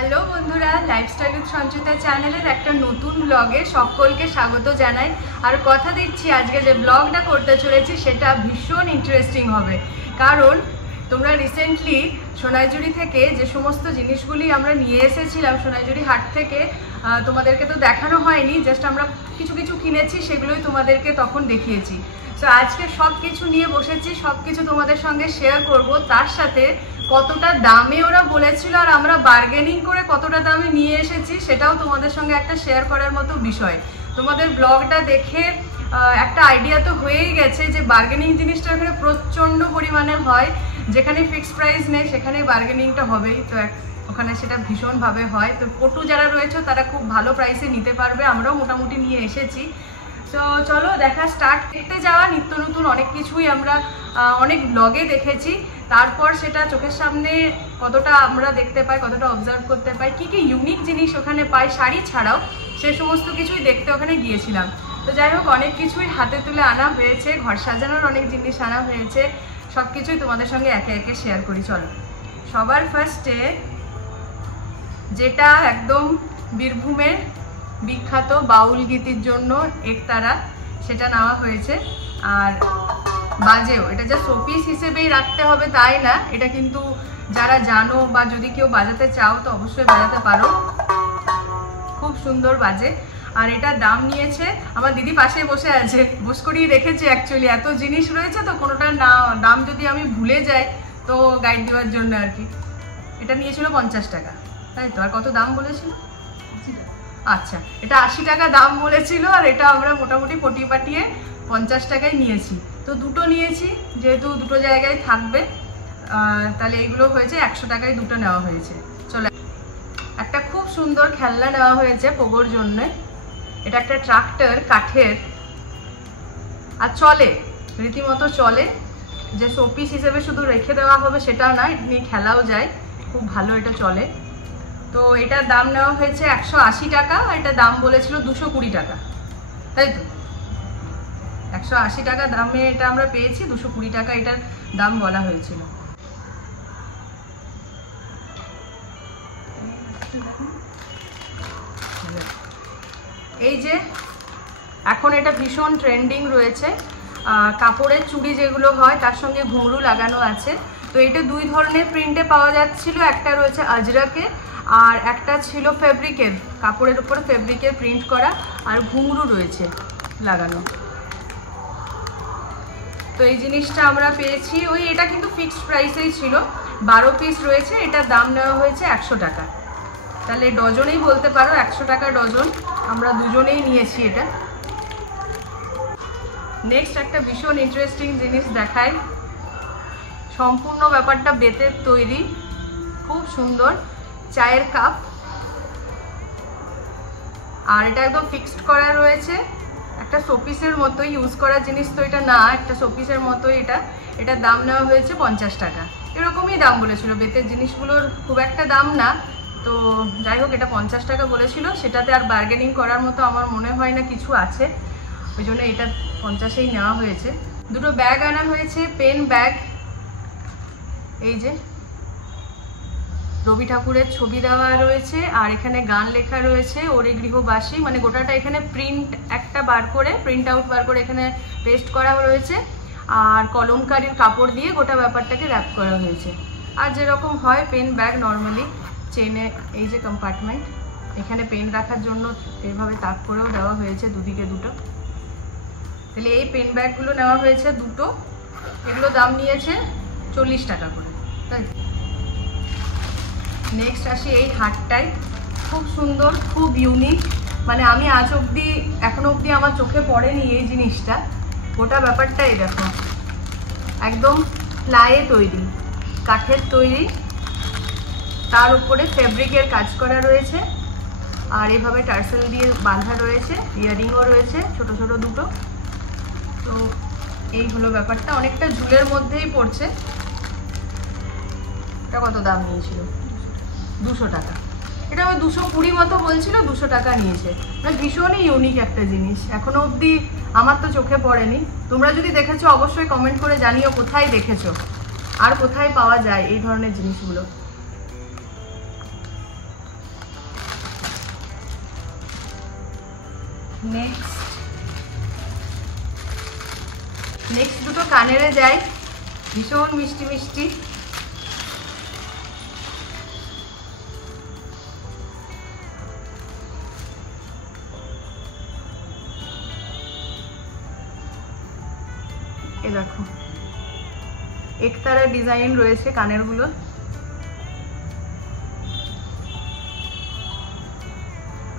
Hello বন্ধুরা, lifestyle with Sanchita চ্যানেলের একটা নতুন ব্লগে সকলকে স্বাগত জানাই। আর কথা দিচ্ছি আজকে যে ব্লগটা করতে চলেছি সেটা ভীষণ ইন্টারেস্টিং হবে, কারণ তোমরা রিসেন্টলি সোনাইজুড়ি থেকে যে সমস্ত জিনিসগুলি আমরা নিয়ে এসেছিলাম সোনাইজুড়ি হাট থেকে, তোমাদেরকে তো দেখানো হয়নি, জাস্ট আমরা কিছু কিছু কিনেছি, সেগুলোই তোমাদেরকে তখন দেখিয়েছি। তো আজকে সব কিছু নিয়ে বসেছি, সব কিছু তোমাদের সঙ্গে শেয়ার করব, তার সাথে কতটা দামে ওরা বলেছিল আর আমরা বার্গেনিং করে কতটা দামে নিয়ে এসেছি সেটাও তোমাদের সঙ্গে একটা শেয়ার করার মতো বিষয়। তোমাদের ব্লগটা দেখে একটা আইডিয়া তো হয়েই গেছে যে বার্গেনিং জিনিসটা এখানে প্রচণ্ড পরিমাণে হয়, যেখানে ফিক্সড প্রাইস নেই সেখানে বার্গেনিংটা হবেই, তো ওখানে সেটা ভীষণভাবে হয়। তো পটু যারা রয়েছে তারা খুব ভালো প্রাইসে নিতে পারবে, আমরাও মোটামুটি নিয়ে এসেছি। তো চলো দেখা স্টার্ট। দেখতে যাওয়া নিত্য নতুন অনেক কিছুই আমরা অনেক ব্লগে দেখেছি, তারপর সেটা চোখের সামনে কতটা আমরা দেখতে পাই, কতটা অবজার্ভ করতে পাই, কী কী ইউনিক জিনিস ওখানে পাই শাড়ি ছাড়াও, সে সমস্ত কিছুই দেখতে ওখানে গিয়েছিলাম। তো যাই হোক, অনেক কিছুই হাতে তুলে আনা হয়েছে, ঘর সাজানোর অনেক জিনিস আনা হয়েছে, সব কিছুই তোমাদের সঙ্গে একে একে শেয়ার করি। চলো, সবার ফার্স্টে যেটা একদম বীরভূমের বিখ্যাত বাউল গীতির জন্য একতারা, সেটা নেওয়া হয়েছে। আর বাজেও, এটা যা শোপিস হিসেবেই রাখতে হবে তাই না, এটা কিন্তু যারা জানো বা যদি কেউ বাজাতে চাও তো অবশ্যই বাজাতে পারো, খুব সুন্দর বাজে। আর এটা দাম নিয়েছে, আমার দিদি পাশে বসে আছে, বস করিয়ে রেখেছে অ্যাকচুয়ালি, এত জিনিস রয়েছে তো কোনোটার দাম যদি আমি ভুলে যাই তো গাইড দেওয়ার জন্য আর কি। এটা নিয়েছিল 50 টাকা, তাই তো? আর কত দাম বলেছিল? আচ্ছা, এটা 80 টাকা দাম বলেছিল, আর এটা আমরা মোটামুটি পটি পাটিয়ে 50 টাকায় নিয়েছি। তো দুটো নিয়েছি, যেহেতু দুটো জায়গায় থাকবে, তাহলে এগুলো হয়েছে 100 টাকায় দুটো নেওয়া হয়েছে। চলো, একটা খুব সুন্দর খেলনা নেওয়া হয়েছে পোগোর জন্য। এটা একটা ট্রাক্টর, কাঠের, আর চলে, রীতিমতো চলে, যে শোপিস হিসেবে শুধু রেখে দেওয়া হবে সেটা নয়, নিয়ে খেলাও যায়, খুব ভালো এটা চলে। তো এটার দাম নেওয়া হয়েছে 180 টাকা, আর এটার দাম বলেছিল 220 টাকা, তাই তো? 180 টাকা দামে এটা আমরা পেয়েছি, 220 টাকা এটার দাম বলা হয়েছিল। এই যে এখন এটা ভীষণ ট্রেন্ডিং রয়েছে, কাপড়ের চুড়ি যেগুলো হয় তার সঙ্গে ঘুঙরু লাগানো আছে। তো এটা দুই ধরনের প্রিন্টে পাওয়া যাচ্ছিল, একটা রয়েছে আজরাকে আর একটা ছিল ফেব্রিকের, কাপড়ের উপর ফেব্রিকের প্রিন্ট করা, আর ঘুঙরু রয়েছে লাগানো। তো এই জিনিসটা আমরা পেয়েছি, এটা কিন্তু ফিক্সড প্রাইসেই ছিল, 12 পিস রয়েছে, এটার দাম নেওয়া হয়েছে 100 টাকা, তাহলে ডজনেই বলতে পারো, 100 টাকা ডজন, আমরা দুজনেই নিয়েছি এটা। নেক্সট একটা ভীষণ ইন্টারেস্টিং জিনিস দেখাই, সম্পূর্ণ ব্যাপারটা বেতের তৈরি, খুব সুন্দর চায়ের কাপ, আর এটা একদম ফিক্সড করা রয়েছে, একটা শোপিসের মতো ইউজ করার জিনিস তো এটা না, একটা শোপিসের মতো এটা। এটার দাম নেওয়া হয়েছে 50 টাকা, এরকমই দাম বলেছিল, বেতের জিনিসগুলোর খুব একটা দাম না। তো যাই হোক, এটা 50 টাকা বলেছিল, সেটাতে আর বার্গেনিং করার মতো আমার মনে হয় না কিছু আছে, ওই জন্য এটা 50-এই নেওয়া হয়েছে। দুটো ব্যাগ আনা হয়েছে, পেন ব্যাগ, এই যে রবি ঠাকুরের ছবি দেওয়া রয়েছে, আর এখানে গান লেখা রয়েছে, ওরে গৃহবাসী, মানে গোটাটা এখানে প্রিন্ট একটা বার করে, প্রিন্ট আউট বার করে এখানে পেস্ট করা রয়েছে, আর কলমকারির কাপড় দিয়ে গোটা ব্যাপারটাকে র্যাপ করা হয়েছে। আর যেরকম হয় পেন ব্যাগ নর্মালি, চেনে এই যে কম্পার্টমেন্ট, এখানে পেন রাখার জন্য এইভাবে তাক করেও দেওয়া হয়েছে, দুদিকে দুটো। তাহলে এই পেন ব্যাগগুলো নেওয়া হয়েছে দুটো, এগুলো দাম নিয়েছে 40 টাকা করে, তাই। নেক্সট আসি এই হাটটাই, খুব সুন্দর, খুব ইউনিক, মানে আমি আজ অবধি এখনো অবধি আমার চোখে পড়েনি এই জিনিসটা। গোটা ব্যাপারটাই দেখো, একদম প্লাইয়ে তৈরি, কাঠের তৈরি, তার উপরে ফেব্রিকের কাজ করা রয়েছে, আর এভাবে টার্সেল দিয়ে বাঁধা রয়েছে, ইয়ারিংও রয়েছে ছোট ছোট দুটো। তো এই হলো ব্যাপারটা, অনেকটা ঝুলের মধ্যেই পড়ছে। এটা কত দাম নিয়েছিল? 200 টাকা, এটা ওই 220 মতো বলছিল, 200 টাকা নিয়েছে। মানে ভীষণই ইউনিক একটা জিনিস, এখনো অবধি আমার তো চোখে পড়েনি। তোমরা যদি দেখেছো অবশ্যই কমেন্ট করে জানিও কোথায় দেখেছো আর কোথায় পাওয়া যায় এই ধরনের জিনিসগুলো। নেক্সট দুটো কানেরে যাই, ভীষণ মিষ্টি মিষ্টি। এ দেখো একতারা ডিজাইন রয়েছে কানের গুলো।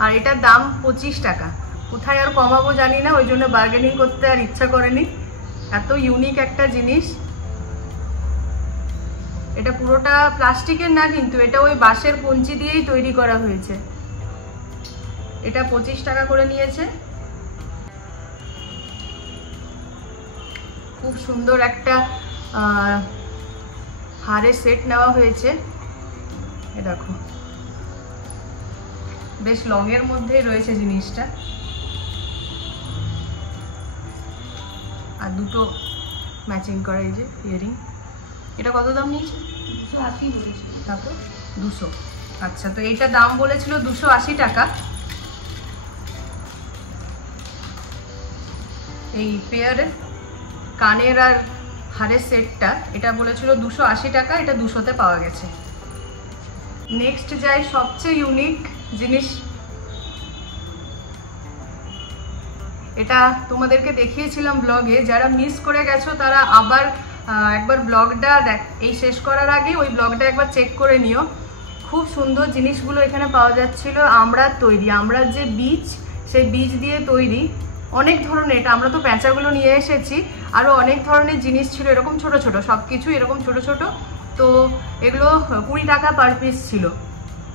আর এটার দাম 25 টাকা। কোথায় আর কমাবো জানি না, ওই জন্য বার্গেনিং করতে আর ইচ্ছা করেনি। এত ইউনিক একটা জিনিস। এটা পুরোটা প্লাস্টিকের না, কিন্তু এটা ওই বাঁশের কঞ্চি দিয়েই তৈরি করা হয়েছে। এটা 25 টাকা করে নিয়েছে। খুব সুন্দর একটা হারের সেট নেওয়া হয়েছে। এ দেখো বেশ লং এর মধ্যেই রয়েছে জিনিসটা। আর দুটো ম্যাচিং করা এই যে ইয়ারিং। এটা কত দাম নিয়েছে? 280 বলেছিল। তারপর 200। আচ্ছা, তো এইটা দাম বলেছিল 280 টাকা। এই পেয়ারের কানের আর হারের সেটটা এটা বলেছিল 280 টাকা, এটা 200-তে পাওয়া গেছে। নেক্সট যাই সবচেয়ে ইউনিক জিনিস। এটা তোমাদেরকে দেখিয়েছিলাম ব্লগে, যারা মিস করে গেছো তারা আবার একবার ব্লগটা এই শেষ করার আগে ওই ব্লগটা একবার চেক করে নিও। খুব সুন্দর জিনিসগুলো এখানে পাওয়া যাচ্ছিল। আমড়ার তৈরি, আমড়ার যে বীজ, সেই বীজ দিয়ে তৈরি অনেক ধরনের। এটা আমরা তো প্যাঁচাগুলো নিয়ে এসেছি, আরও অনেক ধরনের জিনিস ছিল এরকম ছোট ছোট, সব কিছু এরকম ছোট ছোট। তো এগুলো 20 টাকা পার পিস ছিল,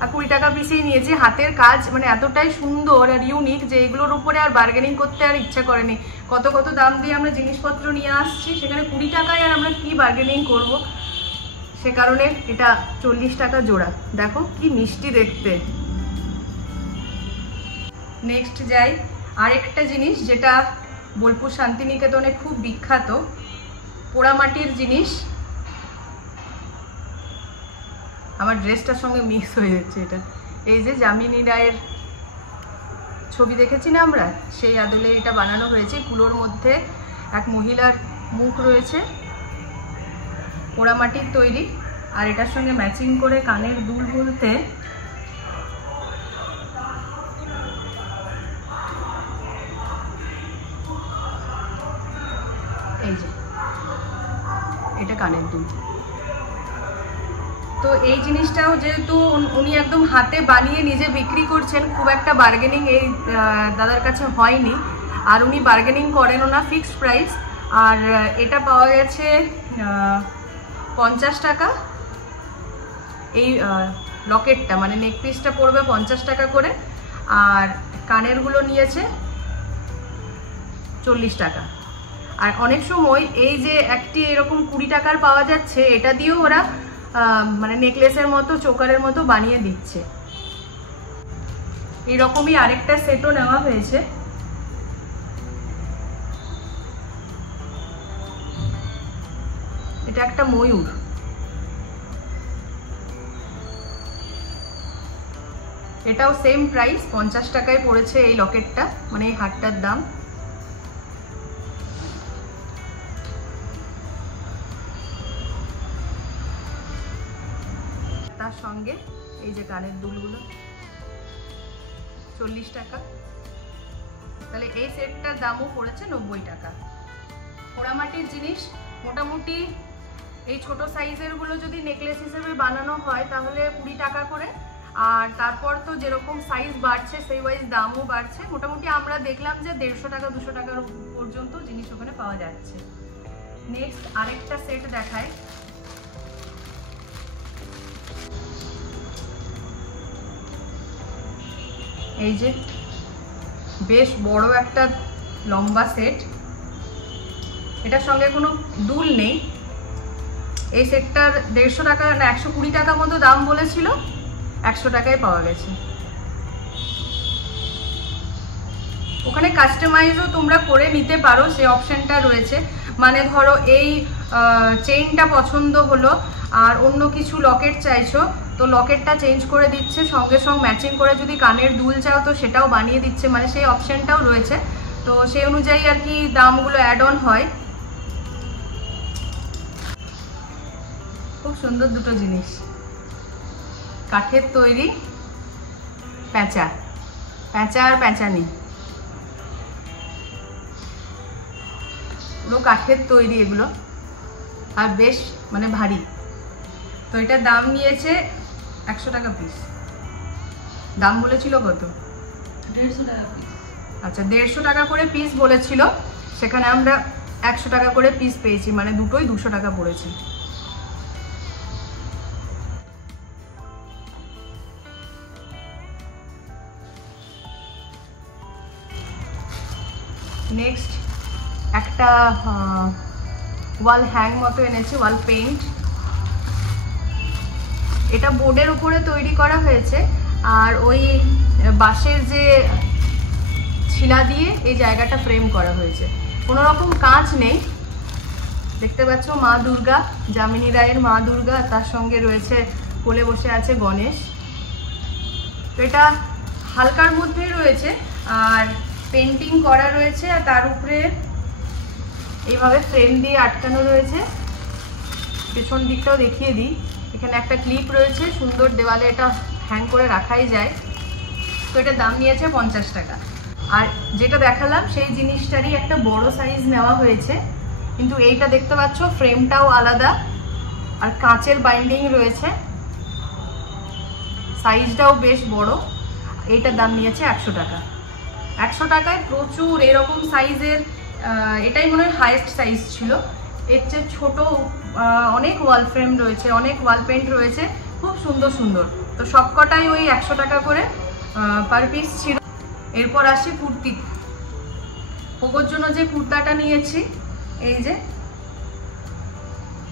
আর 20 টাকা পিসেই নিয়েছি। হাতের কাজ মানে এতটাই সুন্দর আর ইউনিক যে এগুলোর উপরে আর বার্গেনিং করতে আর ইচ্ছা করেনি। কত কত দাম দিয়ে আমরা জিনিসপত্র নিয়ে আসছি, সেখানে 20 টাকায় আর আমরা কি বার্গেনিং করব। সে কারণে এটা 40 টাকা জোড়া। দেখো কি মিষ্টি দেখতে। নেক্সট যাই আরেকটা জিনিস, যেটা বোলপুর শান্তিনিকেতনে খুব বিখ্যাত, পোড়ামাটির জিনিস। আমার ড্রেসটার সঙ্গে মিক্স হয়ে যাচ্ছে এটা। এই যে যামিনী রায়ের ছবি দেখেছি না আমরা, সেই আদলে এটা বানানো হয়েছে। কুলোর মধ্যে এক মহিলার মুখ রয়েছে, পোড়ামাটির তৈরি। আর এটার সঙ্গে ম্যাচিং করে কানের দুল বলতে এই যে এটা কানের দুল। তো এই জিনিসটাও যেহেতু উনি একদম হাতে বানিয়ে নিজে বিক্রি করছেন, খুব একটা বার্গেনিং এই দাদার কাছে হয়নি। আর উনি বার্গেনিং করেনও না, ফিক্সড প্রাইস। আর এটা পাওয়া গেছে 50 টাকা। এই লকেটটা মানে নেক পিসটা পড়বে 50 টাকা করে, আর কানেরগুলো নিয়েছে 40 টাকা। আর অনেক সময় এই যে একটি এরকম 20 টাকার পাওয়া যাচ্ছে, এটা দিয়েও ওরা মানে নেকলেসের মতো চোকারের মতো বানিয়ে দিচ্ছে। এরকমই আরেকটা সেটও নেওয়া হয়েছে। এটা একটা ময়ূর। এটাও সেম প্রাইস, 50 টাকায় পড়েছে এই লকেটটা, মানে এই হারটার দাম। তার সঙ্গে এই যে কানের দুলগুলো 40 টাকা। তাহলে এই সেটটার দামও পড়েছে 90 টাকা। পোড়ামাটির জিনিস মোটামুটি এই ছোট সাইজের গুলো যদি নেকলেস হিসেবে বানানো হয় তাহলে 20 টাকা করে। আর তারপর তো যেরকম সাইজ বাড়ছে সেই ওয়াইজ দামও বাড়ছে। মোটামুটি আমরা দেখলাম যে 150 টাকা 200 টাকার পর্যন্ত জিনিস ওখানে পাওয়া যাচ্ছে। নেক্সট আরেকটা সেট দেখায়। এই যে বেশ বড় একটা লম্বা সেট, এটার সঙ্গে কোনো দুল নেই। এই সেটটার 150 টাকা না 120 টাকা মতো দাম বলেছিল, 100 টাকায় পাওয়া গেছে। ওখানে কাস্টমাইজও তোমরা করে নিতে পারো, সেই অপশনটা রয়েছে। মানে ধরো এই চেইনটা পছন্দ হলো আর অন্য কিছু লকেট চাইছো, তো লকেটটা চেঞ্জ করে দিচ্ছে, সঙ্গে সঙ্গে ম্যাচিং করে যদি কানের দুল চাও তো সেটাও বানিয়ে দিচ্ছে, মানে সেই অপশানটাও রয়েছে। তো সেই অনুযায়ী আর কি দামগুলো অ্যাড অন হয়। খুব সুন্দর দুটো জিনিস, কাঠের তৈরি প্যাঁচা, প্যাঁচা আর প্যাঁচানি, পুরো কাঠের তৈরি এগুলো, আর বেশ মানে ভারী। তো এটার দাম নিয়েছে 100 টাকা পিস। দাম বলেছিল কত? 150 টাকা পিস। আচ্ছা, 150 টাকা করে পিস বলেছিল, সেখানে আমরা 100 টাকা করে পিস পেয়েছি, মানে দুটোই 200 টাকা পড়েছে। নেক্সট একটা ওয়াল হ্যাং মতো এনেছি, ওয়াল পেইন্ট। এটা বোর্ডের উপরে তৈরি করা হয়েছে, আর ওই বাঁশের যে শিলা দিয়ে এই জায়গাটা ফ্রেম করা হয়েছে, কোনো রকম কাজ নেই। দেখতে পাচ্ছ মা দুর্গা, যামিনী রায়ের মা দুর্গা, তার সঙ্গে রয়েছে কোলে বসে আছে গণেশ। তো এটা হালকার মধ্যেই রয়েছে, আর পেন্টিং করা রয়েছে, আর তার উপরে এইভাবে ফ্রেম দিয়ে আটকানো রয়েছে। পেছন দিকটাও দেখিয়ে দিই, এখানে একটা ক্লিপ রয়েছে, সুন্দর দেওয়ালে এটা হ্যাং করে রাখাই যায়। তো এটার দাম নিয়েছে 50 টাকা। আর যেটা দেখালাম সেই জিনিসটারই একটা বড় সাইজ নেওয়া হয়েছে, কিন্তু এইটা দেখতে পাচ্ছ ফ্রেমটাও আলাদা, আর কাঁচের বাইন্ডিং রয়েছে, সাইজটাও বেশ বড়। এইটার দাম নিয়েছে 100 টাকা। 100 টাকায় প্রচুর এরকম সাইজের, এটাই মনে হয় হাইয়েস্ট সাইজ ছিল। এর চেয়ে ছোটো অনেক ওয়াল ফ্রেম রয়েছে, অনেক ওয়াল পেন্ট রয়েছে, খুব সুন্দর সুন্দর। তো সবকটাই ওই 100 টাকা করে পার পিস ছিল। এরপর আসি কুর্তি। পোগোর জন্য যে কুর্তাটা নিয়েছি, এই যে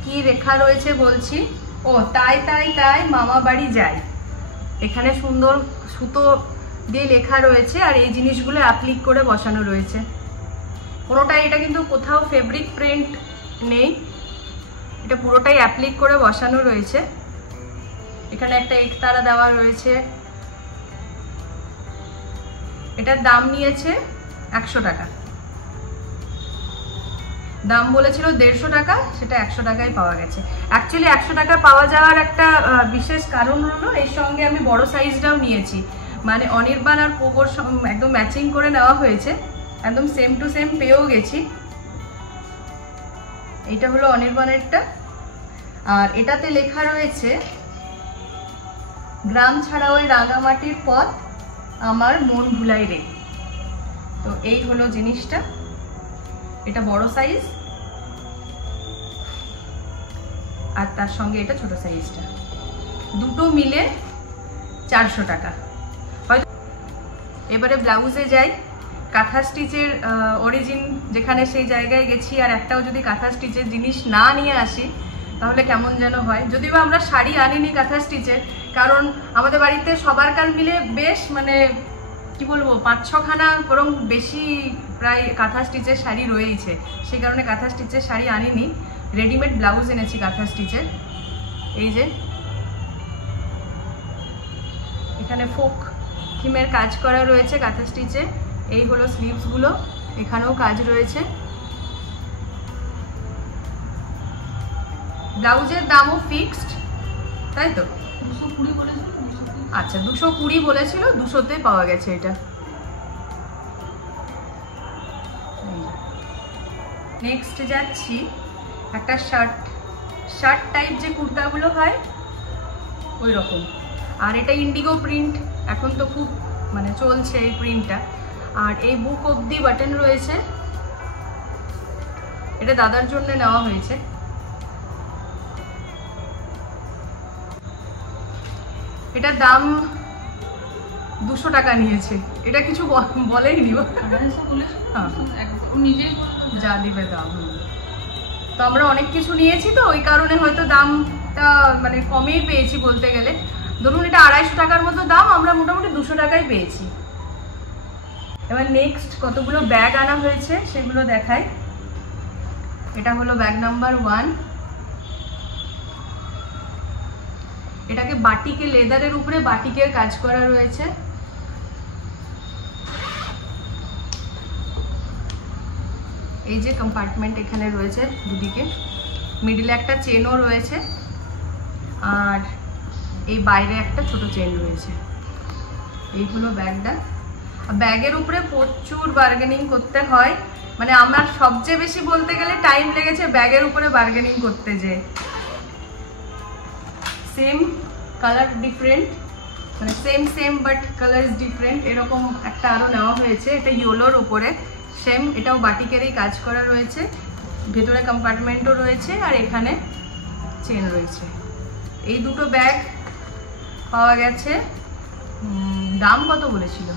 কি লেখা রয়েছে বলছি, ও তাই তাই তাই মামা বাড়ি যাই। এখানে সুন্দর সুতো দিয়ে লেখা রয়েছে, আর এই জিনিসগুলো অ্যাপ্লিক করে বসানো রয়েছে। পুরোটাই, এটা কিন্তু কোথাও ফেব্রিক প্রিন্ট নেই, এটা পুরোটাই অ্যাপ্লিক করে বসানো রয়েছে। এখানে একটা একতারা দেওয়া রয়েছে। এটার দাম নিয়েছে 100 টাকা। দাম বলেছিল 150 টাকা, সেটা 100 টাকায় পাওয়া গেছে। অ্যাকচুয়ালি 100 টাকা পাওয়া যাওয়ার একটা বিশেষ কারণ হলো এর সঙ্গে আমি বড় সাইজটাও নিয়েছি, মানে অনির্বাণ আর পোগোর একদম ম্যাচিং করে নেওয়া হয়েছে, একদম সেম টু সেম পেয়েও গেছি। এটা হলো অনির্বাণেরটা, আর এটাতে লেখা রয়েছে গ্রাম ছাড়া ওই রাঙামাটির পথ আমার মন ভুলাই রে। তো এই হলো জিনিসটা, এটা বড় সাইজ, আর তার সঙ্গে এটা ছোট সাইজটা, দুটো মিলে 400 টাকা। হয়তো এবারে ব্লাউজে যাই। কাঁথা স্টিচের অরিজিন যেখানে সেই জায়গায় গেছি, আর একটাও যদি কাঁথা স্টিচের জিনিস না নিয়ে আসি তাহলে কেমন যেন হয়। যদিও আমরা শাড়ি আনিনি কাঁথা স্টিচের, কারণ আমাদের বাড়িতে সবারকার মিলে বেশ মানে কি বলবো 5-6 খানা বরং বেশি প্রায় কাঁথা স্টিচের শাড়ি রয়েছে, সেই কারণে কাঁথা স্টিচের শাড়ি আনিনি। রেডিমেড ব্লাউজ এনেছি কাঁথা স্টিচের। এই যে এখানে ফোক থিমের কাজ করা রয়েছে কাঁথা স্টিচে। এই হলো স্লিভসগুলো, এখানেও কাজ রয়েছে। ব্লাউজের দামও ফিক্সড, তাই তো? 220 বলেছিল। আচ্ছা, 220 বলেছিল, 200-তে পাওয়া গেছে এটা। নেক্সট যাচ্ছি একটা শার্ট টাইপ যে কুর্তাগুলো হয় ওই রকম, আর এটা ইন্ডিগো প্রিন্ট, এখন তো খুব মানে চলছে এই প্রিন্টটা। আর এই বুক অবধি বাটন রয়েছে, এটা দাদার জন্য নেওয়া হয়েছে। এটার দাম 200 টাকা নিয়েছে। এটা কিছু বলেইনি, হ্যাঁ নিজেই যা দিবে দাম। তো আমরা অনেক কিছু নিয়েছি, তো ওই কারণে হয়তো দামটা মানে কমেই পেয়েছি বলতে গেলে। ধরুন এটা 250 টাকার মতো দাম, আমরা মোটামুটি 200 টাকায় পেয়েছি। এবার নেক্সট কতগুলো ব্যাগ আনা হয়েছে সেগুলো দেখাই। এটা হলো ব্যাগ নাম্বার 1। এটাকে বাটিকে, লেদারের উপরে বাটিকের কাজ করা রয়েছে। এই যে কম্পার্টমেন্ট এখানে রয়েছে দুদিকে, মিডিলে একটা চেনও রয়েছে, আর এই বাইরে একটা ছোট চেন রয়েছে। এই হলো ব্যাগটা। ব্যাগের উপরে প্রচুর বার্গেনিং করতে হয়, মানে আমার সবচেয়ে বেশি বলতে গেলে টাইম লেগেছে ব্যাগের উপরে বার্গেনিং করতে। যে সেম কালার ডিফারেন্ট, মানে same but colour is different, এরকম একটা আরও নেওয়া হয়েছে। এটা ইয়েলোর ওপরে সেম, এটাও বাটিকেরই কাজ করা রয়েছে, ভেতরে কম্পার্টমেন্টও রয়েছে, আর এখানে চেন রয়েছে। এই দুটো ব্যাগ পাওয়া গেছে। দাম কত বলেছিল?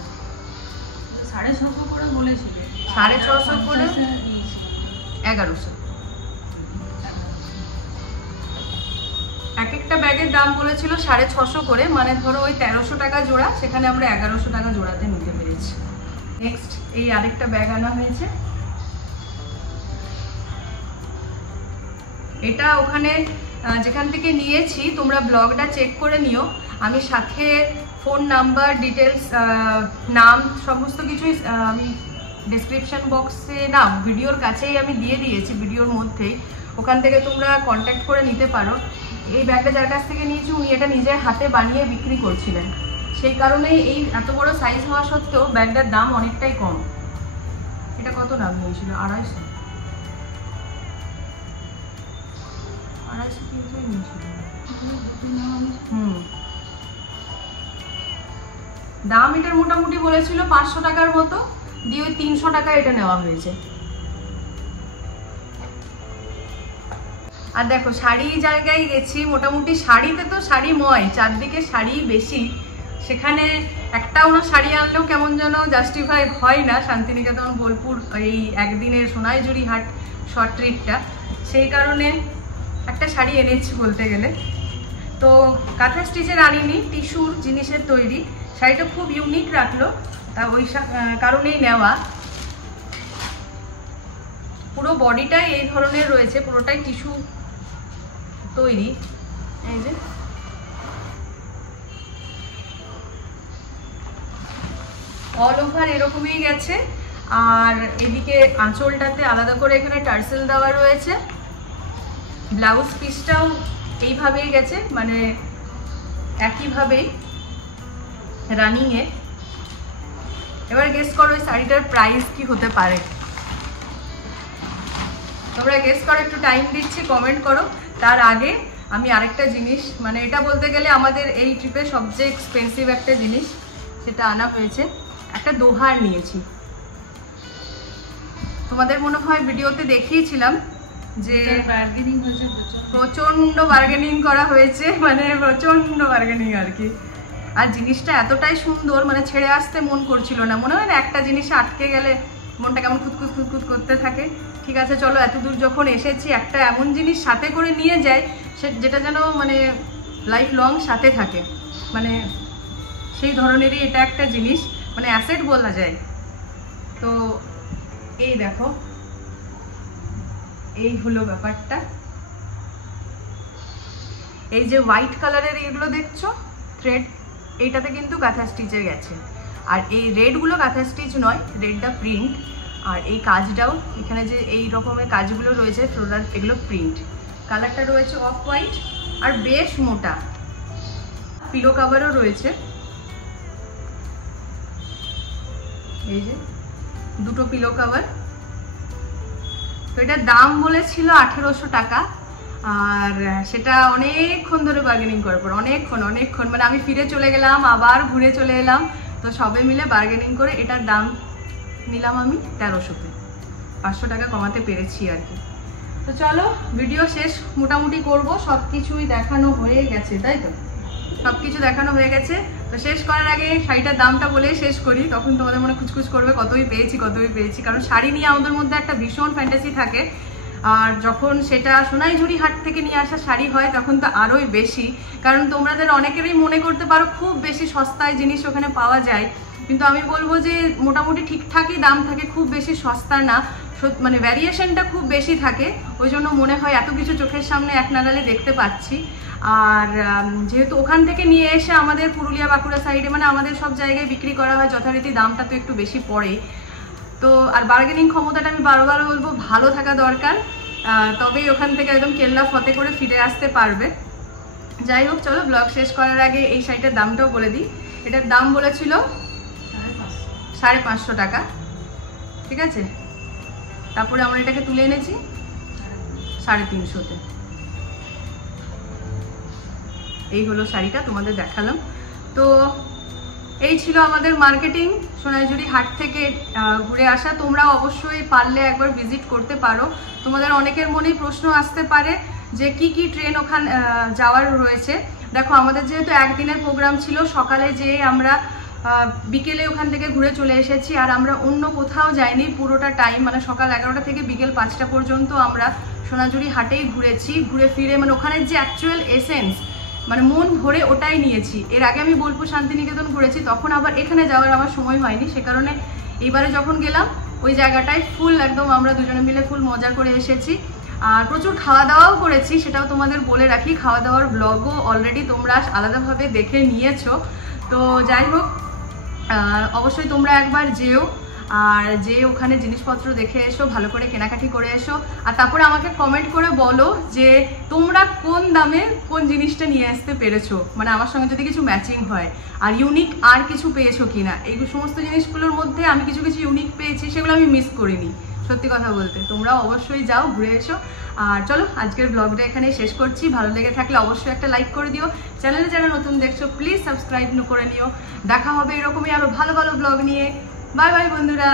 650 করে বলেছিল। 650 করে 1100। এক একটা ব্যাগের দাম বলেছিল 650 করে, মানে ধরো ওই 1300 টাকা জোড়া, সেখানে আমরা 1100 টাকা জোড়াতে নিতে পেরেছি। নেক্সট এই আরেকটা ব্যাগ আনা হয়েছে। এটা ওখানে যেখান থেকে নিয়েছি তোমরা ব্লগটা চেক করে নিও, আমি সাথে ফোন নাম্বার, ডিটেলস, নাম সমস্ত কিছুই আমি ডেসক্রিপশন বক্সে, না ভিডিওর কাছেই আমি দিয়ে দিয়েছি, ভিডিওর মধ্যেই, ওখান থেকে তোমরা কন্ট্যাক্ট করে নিতে পারো। এই ব্যাগটা যার কাছ থেকে নিয়েছি উনি এটা নিজের হাতে বানিয়ে বিক্রি করছিলেন, সেই কারণেই এই এত বড় সাইজ হওয়া সত্ত্বেও ব্যাগটার দাম অনেকটাই কম। এটা কত দাম হয়েছিল? 250। 250 কিলোই নিয়েছিল। দাম এটার মোটামুটি বলেছিল 500 টাকার মতো, দিয়ে ওই 300 টাকা এটা নেওয়া হয়েছে। আর দেখো শাড়ি জায়গায় গেছি, মোটামুটি শাড়িতে তো শাড়িময়, চারদিকে শাড়ি বেশি, সেখানে একটা ওনার শাড়ি আনলেও কেমন যেন জাস্টিফাই হয় না। শান্তিনিকেতন, বোলপুর, এই একদিনের সোনাইজুরি হাট শর্ট ট্রিপটা, সেই কারণে একটা শাড়ি এনেছি বলতে গেলে। তো কাঁথা স্টিচের আনিনি, টিস্যুর জিনিসের তৈরি। শাড়িটা খুব ইউনিক রাখলো, তা ওই কারণেই নেওয়া। পুরো বডিটাই এই ধরনের রয়েছে, পুরোটাই টিস্যু তৈরি। এই যে অল ওভার এরকমই গেছে, আর এদিকে আঁচলটাতে আলাদা করে এখানে টার্সেল দেওয়া রয়েছে। ব্লাউজ পিসটাও এইভাবেই গেছে, মানে একইভাবেই রানিংয়ে। এবার গেস করো এই শাড়িটার প্রাইস কি হতে পারে? তোমরা গেস করো, একটু টাইম দিচ্ছি, কমেন্ট করো। তার আগে আমি আরেকটা জিনিস, মানে এটা বলতে গেলে আমাদের এই ট্রিপে সবচেয়ে এক্সপেন্সিভ একটা জিনিস, সেটা আনা হয়েছে। একটা দোহার নিয়েছি। তোমাদের মনে হয় ভিডিওতে দেখিয়েছিলাম যে বার্গেনিং হয়েছে, প্রচন্ড বার্গেনিং করা হয়েছে, মানে প্রচন্ড বার্গেনিং আর কি। আর জিনিসটা এতটাই সুন্দর, মানে ছেড়ে আসতে মন করছিল না। মনে হয় না একটা জিনিসে আটকে গেলে মনটা কেমন খুঁতখুত খুঁতখুত করতে থাকে। ঠিক আছে চলো, এত দূর যখন এসেছি একটা এমন জিনিস সাথে করে নিয়ে যাই যেটা যেন মানে লাইফ লং সাথে থাকে, মানে সেই ধরনেরই এটা একটা জিনিস, মানে অ্যাসেট বলা যায়। তো এই দেখো, এই হলো ব্যাপারটা। এই যে হোয়াইট কালারের এগুলো দেখছো থ্রেড, এইটাতে কিন্তু কাঁথা স্টিচে গেছে। আর এই রেডগুলো কাঁথা স্টিচ নয়, রেডটা প্রিন্ট। আর এই কাজটাও এখানে যে এই রকমের কাজগুলো রয়েছে ফ্লোরাল, এগুলো প্রিন্ট। কালারটা রয়েছে অফ হোয়াইট আর বেশ মোটা। পিলো কাভারও রয়েছে, এই যে দুটো পিলো কাভার। তো এটার দাম বলেছিল 1800 টাকা, আর সেটা অনেকক্ষণ ধরে বার্গেনিং করার পর, অনেকক্ষণ মানে আমি ফিরে চলে গেলাম, আবার ঘুরে চলে এলাম, তো সবে মিলে বার্গেনিং করে এটার দাম নিলাম আমি 1300-তে। 500 টাকা কমাতে পেরেছি আর কি। তো চলো ভিডিও শেষ মোটামুটি করব, সব কিছুই দেখানো হয়ে গেছে, তাই তো সব কিছু দেখানো হয়ে গেছে। তো শেষ করার আগে শাড়িটার দামটা বলে শেষ করি, তখন তোমাদের মনে খুচখুচ করবে কতই পেয়েছি। কারণ শাড়ি নিয়ে আমাদের মধ্যে একটা ভীষণ ফ্যান্টাসি থাকে, আর যখন সেটা সোনাইঝুরি হাট থেকে নিয়ে আসা শাড়ি হয় তখন তো আরোই বেশি। কারণ তোমাদের অনেকেরই মনে করতে পারো খুব বেশি সস্তায় জিনিস ওখানে পাওয়া যায়, কিন্তু আমি বলবো যে মোটামুটি ঠিকঠাকই দাম থাকে, খুব বেশি সস্তা না। মানে ভ্যারিয়েশনটা খুব বেশি থাকে, ওই জন্য মনে হয় এত কিছু চোখের সামনে এক নাগালে দেখতে পাচ্ছি। আর যেহেতু ওখান থেকে নিয়ে এসে আমাদের পুরুলিয়া বাঁকুড়া সাইডে মানে আমাদের সব জায়গায় বিক্রি করা হয়, যথারীতি দামটা তো একটু বেশি পড়ে। তো আর বার্গেনিং ক্ষমতাটা আমি বারবার বলবো ভালো থাকা দরকার, তবেই ওখান থেকে একদম কেল্লা ফতে করে ফিরে আসতে পারবে। যাই হোক, চলো ব্লগ শেষ করার আগে এই শাড়িটার দামটাও বলে দিই। এটার দাম বলেছিল 550 টাকা, ঠিক আছে। তারপরে আমরা এটাকে তুলে এনেছি 350-তে। এই হলো শাড়িটা, তোমাদের দেখালাম। তো এই ছিল আমাদের মার্কেটিং সোনাইজুরি হাট থেকে ঘুরে আসা। তোমরাও অবশ্যই পারলে একবার ভিজিট করতে পারো। তোমাদের অনেকের মনেই প্রশ্ন আসতে পারে যে কি কি ট্রেন ওখানে যাওয়ার রয়েছে। দেখো, আমাদের যেহেতু একদিনের প্রোগ্রাম ছিল, সকালে যেয়ে আমরা বিকেলে ওখান থেকে ঘুরে চলে এসেছি। আর আমরা অন্য কোথাও যাইনি, পুরোটা টাইম মানে সকাল 11টা থেকে বিকেল 5টা পর্যন্ত আমরা সোনাঝুরি হাটেই ঘুরেছি। ঘুরে ফিরে মানে ওখানের যে অ্যাকচুয়াল এসেন্স মানে মন ভরে ওটাই নিয়েছি। এর আগে আমি বোলপুর শান্তিনিকেতন ঘুরেছি, তখন আবার এখানে যাওয়ার আমার সময় হয়নি, সে কারণে এইবারে যখন গেলাম ওই জায়গাটায় ফুল একদম আমরা দুজনে মিলে ফুল মজা করে এসেছি। আর প্রচুর খাওয়া দাওয়াও করেছি, সেটাও তোমাদের বলে রাখি। খাওয়া দাওয়ার ব্লগও অলরেডি তোমরা আলাদাভাবে দেখে নিয়েছো। তো যাই হোক, অবশ্যই তোমরা একবার যেও, আর যে ওখানে জিনিসপত্র দেখে এসো, ভালো করে কেনাকাটি করে এসো। আর তারপরে আমাকে কমেন্ট করে বলো যে তোমরা কোন দামে কোন জিনিসটা নিয়ে আসতে পেরেছো, মানে আমার সঙ্গে যদি কিছু ম্যাচিং হয়, আর ইউনিক আর কিছু পেয়েছো কিনা। এই সমস্ত জিনিসগুলোর মধ্যে আমি কিছু কিছু ইউনিক পেয়েছি, সেগুলো আমি মিস করিনি, সত্যি কথা বলতে। তোমরাও অবশ্যই যাও, ঘুরে এসো। আর চলো, আজকের ব্লগটা এখানেই শেষ করছি। ভালো লেগে থাকলে অবশ্যই একটা লাইক করে দিও। চ্যানেলে যারা নতুন দেখছো প্লিজ সাবস্ক্রাইব করে নিও। দেখা হবে এরকমই আরো ভালো ভালো ব্লগ নিয়ে। বাই বাই বন্ধুরা।